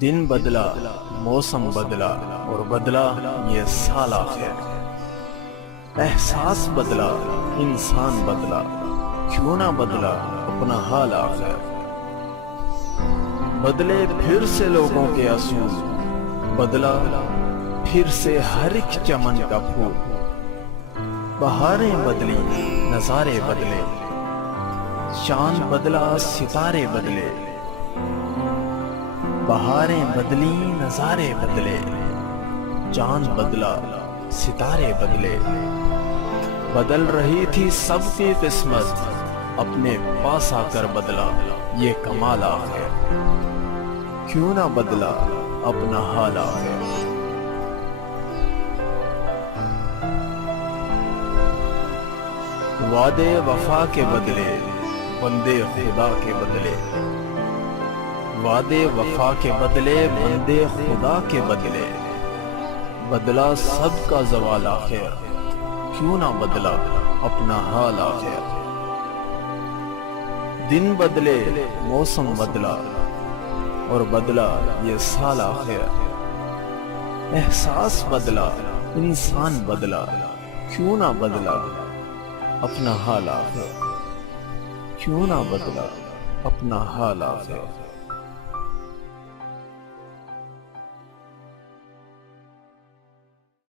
دن بدلا، موسم بدلا اور بدلا یہ سال آخر۔ احساس بدلا، انسان بدلا، کیوں نہ بدلا اپنا حال آخر۔ بدلے پھر سے لوگوں کے اصول، بدلا پھر سے ہر ایک چمن کا پھول۔ بہاریں بدلی، نظارے بدلے، چاند بدلا، ستارے بدلے۔ بہاریں بدلی، نظارے بدلے، چاند بدلا، ستارے بدلے۔ بدل رہی تھی سب کی قسمت، اپنے پاس آ کر بدلا یہ کمال آخر۔ کیوں نہ بدلا اپنا حال آخر۔ وعدے وفا کے بدلے، بندے خدا کے بدلے۔ وعدے وفا کے بدلے، بندے خدا کے بدلے۔ بدلا سب کا زوال آخر، کیوں نہ بدلا اپنا حال آخر۔ دن بدلے، موسم بدلا اور بدلا یہ سال آخر۔ احساس بدلا، انسان بدلا، کیوں نہ بدلا اپنا حال آخر۔ کیوں نہ بدلا اپنا حال آخر۔